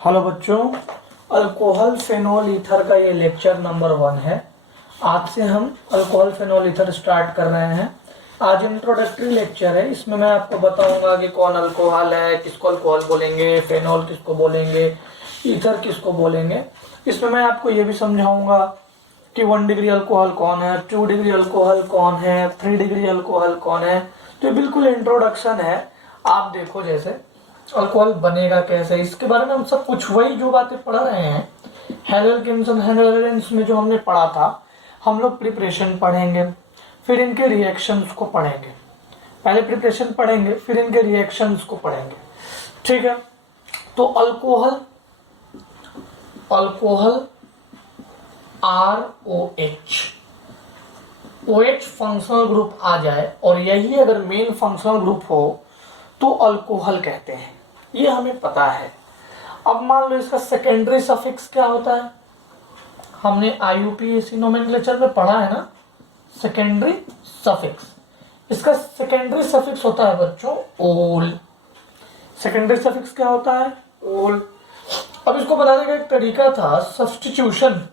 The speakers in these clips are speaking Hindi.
हेलो बच्चों, अल्कोहल फेनोल ईथर का ये लेक्चर नंबर 1 है। आज से हम अल्कोहल फेनोल ईथर स्टार्ट कर रहे हैं। आज इंट्रोडक्टरी लेक्चर है। इसमें मैं आपको बताऊंगा कि कौन अल्कोहल है, किसको अल्कोहल बोलेंगे, फेनोल किसको बोलेंगे, ईथर किसको बोलेंगे। इसमें मैं आपको ये भी समझाऊंगा कि 1 डिग्री अल्कोहल कौन है, 2 डिग्री अल्कोहल कौन है, 3 डिग्री अल्कोहल कौन है। तो ये बिल्कुल इंट्रोडक्शन है। आप देखो जैसे अल्कोहल बनेगा कैसे, इसके बारे में हम सब कुछ वही जो बातें पढ़ रहे हैं हेलोल्केन्स में जो हमने पढ़ा था। हम लोग प्रिपरेशन पढ़ेंगे, फिर इनके रिएक्शंस को पढ़ेंगे। पहले प्रिपरेशन पढ़ेंगे, फिर इनके रिएक्शंस को पढ़ेंगे। ठीक है। तो alcohol ROH OH functional group आ जाए और यही अगर मेन फंक्शनल ग्रुप हो तो अल्कोहल कहते हैं। ये हमें पता है। अब मान लो इसका सेकेंडरी सफिक्स क्या होता है। हमने IUPAC नोमेनक्लेचर में पढ़ा है ना, सेकेंडरी सफिक्स। इसका सेकेंडरी सफिक्स होता है बच्चों ओल। सेकेंडरी सफिक्स क्या होता है? ओल। अब इसको बनाने का एक तरीका था सब्स्टिट्यूशन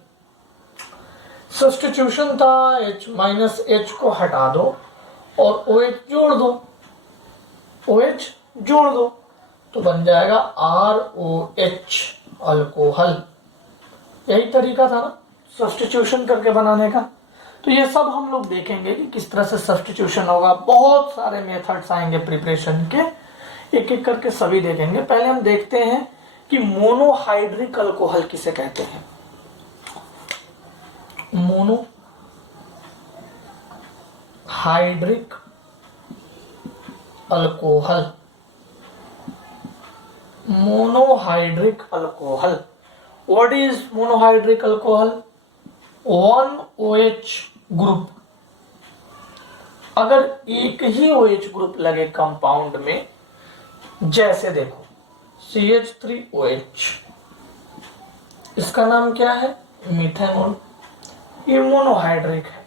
था। H को हटा दो और OH जोड़ दो तो बन जाएगा ROH अल्कोहल। यही तरीका था ना सब्स्टिट्यूशन करके बनाने का। तो ये सब हम लोग देखेंगे कि किस तरह से सब्स्टिट्यूशन होगा। बहुत सारे मेथड्स आएंगे प्रिपरेशन के, एक एक करके सभी देखेंगे। पहले हम देखते हैं कि मोनोहाइड्रिक अल्कोहल किसे कहते हैं। Monohydric alcohol. Monohydric alcohol. What is monohydric alcohol? 1 OH group. अगर एक ही OH ग्रुप लगे कंपाउंड में, जैसे देखो CH3OH, इसका नाम क्या है? मिथेनॉल। ये मोनोहाइड्रिक है।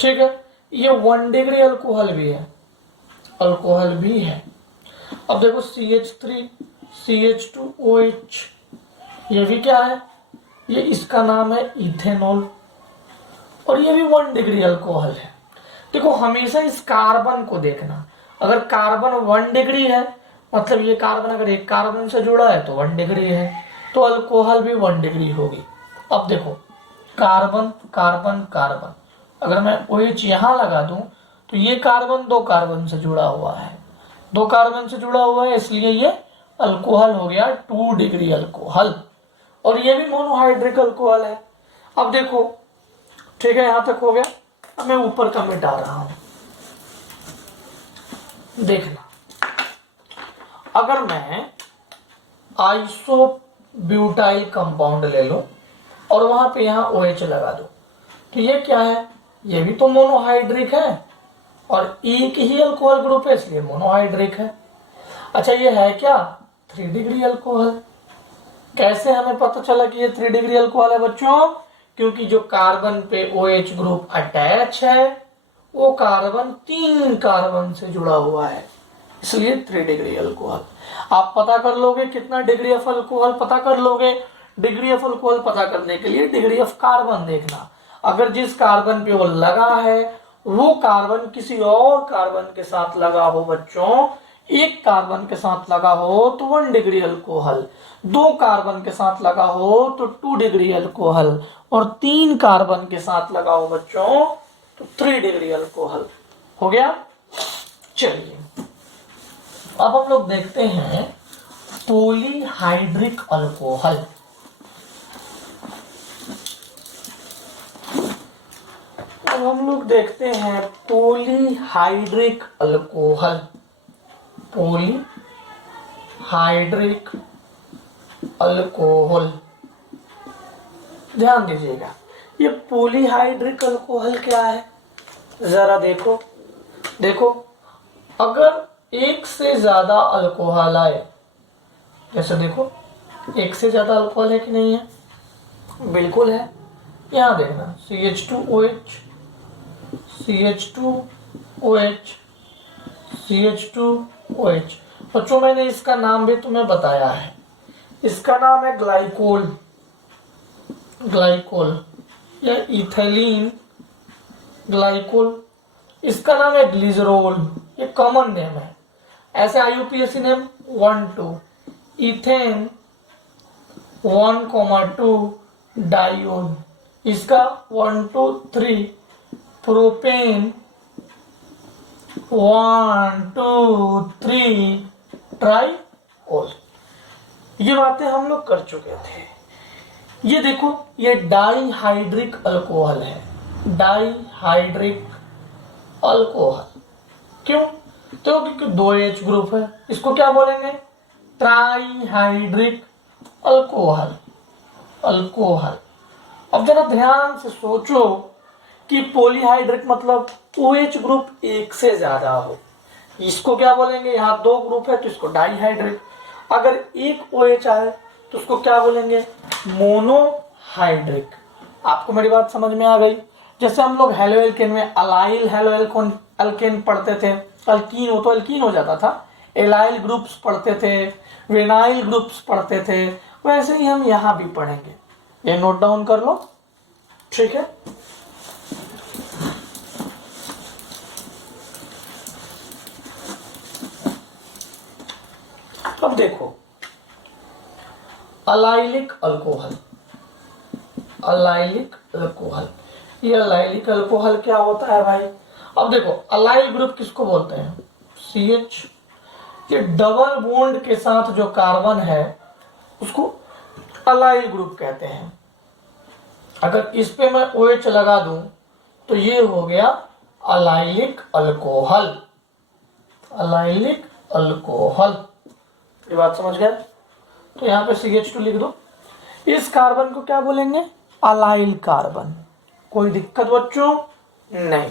ठीक है। ये 1 डिग्री अल्कोहल भी है। अब देखो CH3 CH2OH, ये भी क्या है? ये इसका नाम है इथेनॉल और ये भी 1 डिग्री अल्कोहल है। देखो हमेशा इस कार्बन को देखना। अगर कार्बन 1 डिग्री है मतलब ये कार्बन अगर एक कार्बन से जुड़ा है तो 1 डिग्री है, तो अल्कोहल भी 1 डिग्री होगी। अब देखो कार्बन कार्बन कार्बन, अगर मैं OH यहां लगा दूं तो ये कार्बन 2 कार्बन से जुड़ा हुआ है, 2 कार्बन से जुड़ा हुआ है, इसलिए ये अल्कोहल हो गया 2 डिग्री अल्कोहल। और ये भी मोनोहाइड्रिक अल्कोहल है। अब देखो, ठीक है, यहां तक हो गया। अब मैं ऊपर का मिटा रहा हूं। देखना, अगर मैं आइसोब्यूटाइल कंपाउंड ले लो और वहां पे यहां OH लगा दो तो ये क्या है? ये भी तो मोनोहाइड्रिक है और एक ही अल्कोहल ग्रुप है, इसलिए मोनोहाइड्रिक है। अच्छा, ये है क्या? 3 डिग्री अल्कोहल। कैसे हमें पता चला कि ये 3 डिग्री अल्कोहल है बच्चों? क्योंकि जो कार्बन पे OH ग्रुप अटैच है वो कार्बन 3 कार्बन से जुड़ा हुआ है, इसलिए 3 डिग्री अल्कोहल। आप पता कर लोगे कितना डिग्री ऑफ अल्कोहल, पता कर लोगे। डिग्री ऑफ अल्कोहल पता करने के लिए डिग्री ऑफ कार्बन देखना। अगर जिस कार्बन पे वो लगा है वो कार्बन किसी और कार्बन के साथ लगा हो बच्चों, एक कार्बन के साथ लगा हो तो 1 डिग्री अल्कोहल, 2 कार्बन के साथ लगा हो तो 2 डिग्री अल्कोहल, और 3 कार्बन के साथ लगा हो बच्चों तो 3 डिग्री अल्कोहल हो गया। चलिए अब हम लोग देखते हैं पॉलीहाइड्रिक अल्कोहल। अब हम लोग देखते हैं पॉलीहाइड्रिक अल्कोहल। पॉलीहाइड्रिक अल्कोहल, ध्यान दीजिएगा, ये पॉलीहाइड्रिक अल्कोहल क्या है? जरा देखो अगर एक से ज्यादा अल्कोहल आए, जैसे देखो एक से ज्यादा अल्कोहल है कि नहीं है? बिल्कुल है। यहां देखना CH2OH बच्चों मैंने इसका नाम भी तुम्हें बताया है। इसका नाम है ग्लाइकोल, ग्लाइकोल या इथाइलिन ग्लाइकोल। इसका नाम है ग्लिसरॉल, ये कॉमन नेम है। ऐसे आईयूपीएसी नेम 1 2 इथेन 1,2 डाइओल, इसका 1 2 3 प्रोपेन 1 2 3 ट्राइओल। ये बातें हम लोग कर चुके थे। ये देखो, ये डाईहाइड्रिक अल्कोहल है, डाईहाइड्रिक अल्कोहल। क्यों? तो क्योंकि 2H ग्रुप है, इसको क्या बोलेंगे? Trihydric alcohol, alcohol. अब जरा ध्यान से सोचो कि पॉलीहाइड्रिक मतलब OH ग्रुप एक से ज्यादा हो, इसको क्या बोलेंगे? यहाँ 2 ग्रुप है तो इसको डाईहाइड्रिक। अगर एक OH आए तो उसको क्या बोलेंगे? मोनोहाइड्रिक। आपको मेरी बात समझ में आ गई? जैसे हम लोग हेलो एल्केन में अलाइल हेलो एल्केन पढ़ते थे, अल्कीन हो तो अल्कीन हो जाता था, एलाइल ग्रुप्स पढ़ते थे, विनाइल ग्रुप्स पढ़ते थे, वैसे ही हम यहाँ भी पढ़ेंगे। ये नोट डाउन कर लो, ठीक है? अब देखो, अलाइलिक अल्कोहल, अलाइलिक अल्कोहल, ये अलाइलिक अल्कोहल क्या होता है भाई? अब देखो, अलाइल ग्रुप किसको बोलते हैं? CH। ये डबल बॉन्ड के साथ जो कार्बन है उसको अलाइल ग्रुप कहते हैं। अगर इस पे मैं OH लगा दूं तो ये हो गया अलाइलिक अल्कोहल, अलाइलिक अल्कोहल। ये बात समझ गए? तो यहाँ पे CH2 लिख दो। इस कार्बन को क्या बोलेंगे? Allyl carbon. कोई दिक्कत बच्चों? नहीं।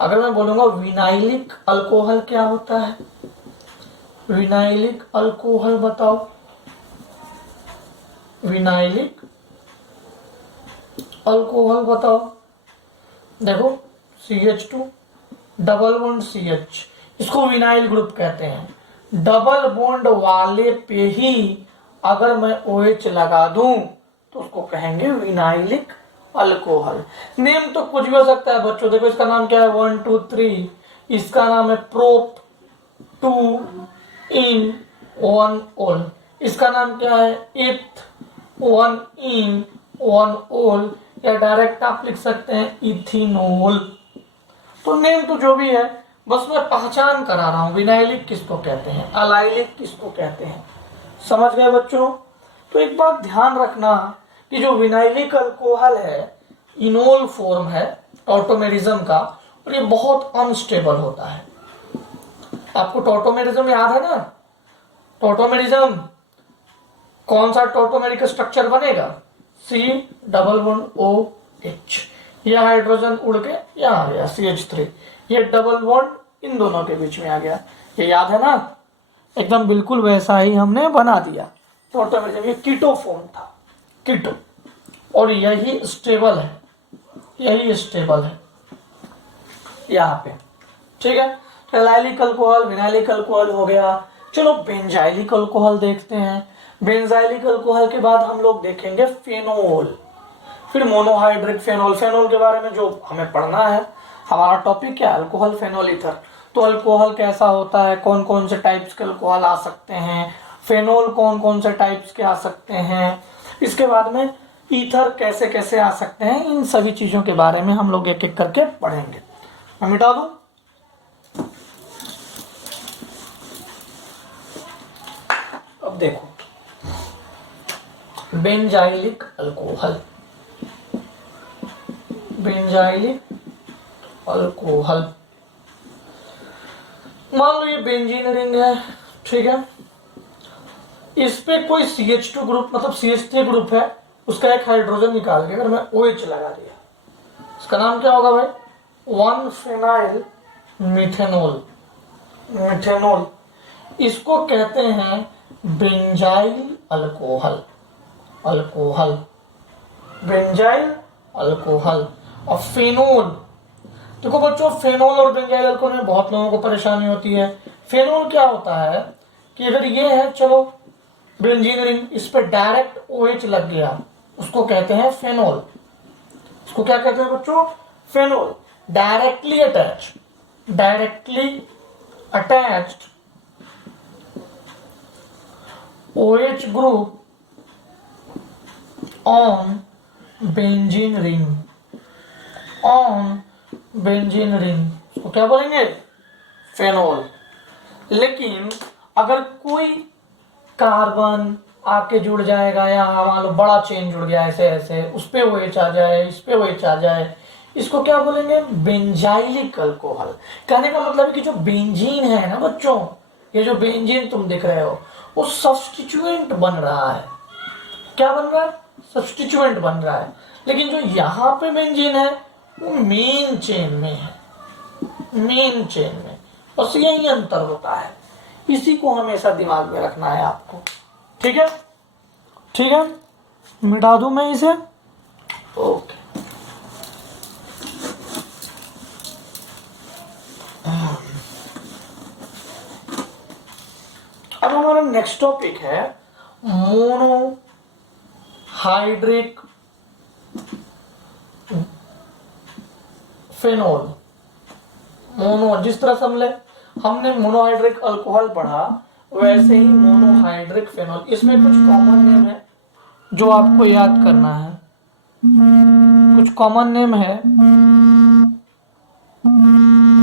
अगर मैं बोलूंगा विनाइलिक अल्कोहल क्या होता है? विनाइलिक अल्कोहल बताओ। विनाइलिक अल्कोहल बताओ। देखो, CH2 डबल बॉन्ड CH, इसको विनाइल ग्रुप कहते हैं। डबल बॉन्ड वाले पे ही अगर मैं OH लगा दूं तो उसको कहेंगे विनाइलिक अल्कोहल। नेम तो कुछ भी हो सकता है बच्चों। देखो, इसका नाम क्या है? 1 2 3, इसका नाम है प्रोप 2 इन 1 ओल, इसका नाम क्या है? इथ 1 इन 1 ओल, या डायरेक्ट आप लिख सकते हैं इथिनोल। तो नेम तो जो भी है, बस मैं पहचान करा रहा हूं विनाइलिक किसको कहते हैं, अलाइलिक किसको कहते हैं। समझ गए बच्चों? तो एक बात ध्यान रखना कि जो विनाइलिक अल्कोहल है इनोल फॉर्म है टॉटोमेरिज्म का, और ये बहुत अनस्टेबल होता है। आपको टॉटोमेरिज्म याद है ना? टॉटोमेरिज्म, कौन सा टॉटोमेरिक स्ट्रक्चर बनेगा? C डबल बॉन्ड OH, यह हाइड्रोजन उड़ के यहाँ आ गया CH3, ये डबल बॉन्ड इन दोनों के बीच में आ गया। ये याद है ना? एकदम बिल्कुल वैसा ही हमने बना दिया टॉटोमेरिज्म। ये कीटो फॉर्म था, कीटो, और यही स्टेबल है, यही स्टेबल है यहाँ पे, ठीक है? तो एलाइलिक अल्कोहल, विनाइलिक अल्कोहल हो गया। चलो बेंजाइलिक अल्कोहल देखते हैं। बेंजाइलिक अल्कोहल के बाद हम लोग देखेंगे फेनोल, फिर मोनोहाइड्रिक फेनोल। फेनोल के बारे में जो हमें पढ़ना है, हमारा टॉपिक क्या है? Alcohol, phenol, ether. तो अल्कोहल कैसा होता है, कौन कौन से टाइप्स के अल्कोहल आ सकते हैं, फेनोल कौन कौन से टाइप्स के आ सकते हैं, इसके बाद में ईथर कैसे कैसे आ सकते हैं, इन सभी चीजों के बारे में हम लोग एक एक करके पढ़ेंगे। मैं मिटा दूं? अब देखो, बेंजाइलिक अल्कोहल, बेंजाइलिक अल्कोहल, मान लो ये बेंजीन रिंग है, ठीक है? इस पे कोई CH2 ग्रुप मतलब CH3 ग्रुप है, उसका एक हाइड्रोजन निकाल के अगर मैं OH लगा दिया, इसका नाम क्या होगा भाई? 1 फेनाइल मिथेनॉल, मिथेनॉल। इसको कहते हैं benzyl alcohol, alcohol, benzyl alcohol. और फेनोल, देखो बच्चों, फेनोल और बेंजाइल अल्कोहल में बहुत लोगों को परेशानी होती है। फेनोल क्या होता है कि अगर ये है, चलो बेंजीन रिंग, इस पे डायरेक्ट OH लग गया, उसको कहते हैं फेनोल। इसको क्या कहते हैं बच्चों? Phenol. Directly attached OH group on benzene ring, उसको क्या बोलेंगे? फेनोल। लेकिन अगर कोई कार्बन आके जुड़ जाएगा, या मान लो बड़ा चेन जुड़ गया ऐसे ऐसे, उस पे OH आ जाए, इस पे OH आ जाए, इसको क्या बोलेंगे? Benzylic alcohol. कहने का मतलब है कि जो बेंजीन है ना बच्चों, ये जो बेंजीन तुम देख रहे हो, वो सब्स्टिट्यूएंट बन रहा है। क्या बन रहा है? सब्स्टिट्यूएंट बन रहा है। लेकिन जो यहाँ पे बेंजीन है वो मेन चेन में है, बस यही अंतर होता है। इसी को हमेशा दिमाग में रखना है आपको। ठीक है, मिटा दूं मैं इसे? ओके। अब हमारा नेक्स्ट टॉपिक है मोनोहाइड्रिक फेनोल। जिस तरह से हमने मोनोहाइड्रिक अल्कोहल पढ़ा, वैसे ही मोनोहाइड्रिक फेनोल। इसमें कुछ कॉमन नेम है जो आपको याद करना है। कुछ कॉमन नेम है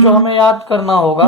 जो हमें याद करना होगा।